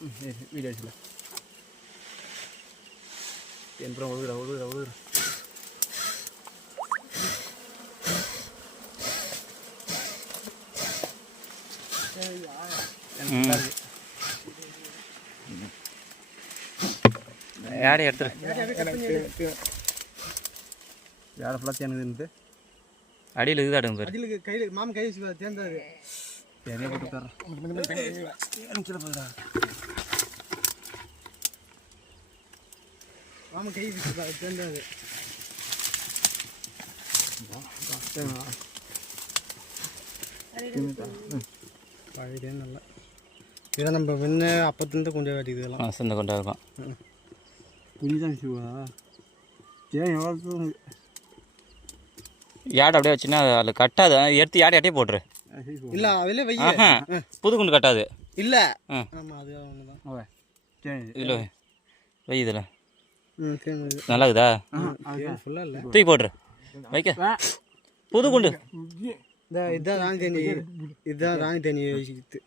video வச்சுல என்புறம் ஒழுகுற யாரை எடுத்துரு யாரை ஃபுல்லாக தேனுது அடியில் இதுதான் பேர் அடியில் கையில் மாமன் கை வச்சு தேர்ந்தாரு தேனையே போட்டு தர்றேன் மாமன் கை வச்சு தேர்ந்தாரு பழைய நல்லா இதை நம்ம முன்ன அப்பத்துலேருந்து கொஞ்சம் காட்டிது இதெல்லாம் சின்ன கொண்டா இருக்கும் குஞ்சுதான் சிவா ஏன் எவ்வளோ யாடை அப்படியே வச்சுன்னா அதில் கட்டாது எடுத்து யாட்டையே போட்டுரு இல்லை அதில் வை புது குண்டு கட்டாது இல்லை ஆமாம் அது ஒன்று தான் சரி இதில் வை இதில் சரி நல்லா இருக்குதா ஃபுல்லாக இல்லை தூக்கி போட்டுரு வைக்க புது குண்டு இதுதான் ராணி தண்ணி இதுதான் ராணி தண்ணி வச்சுக்கிட்டு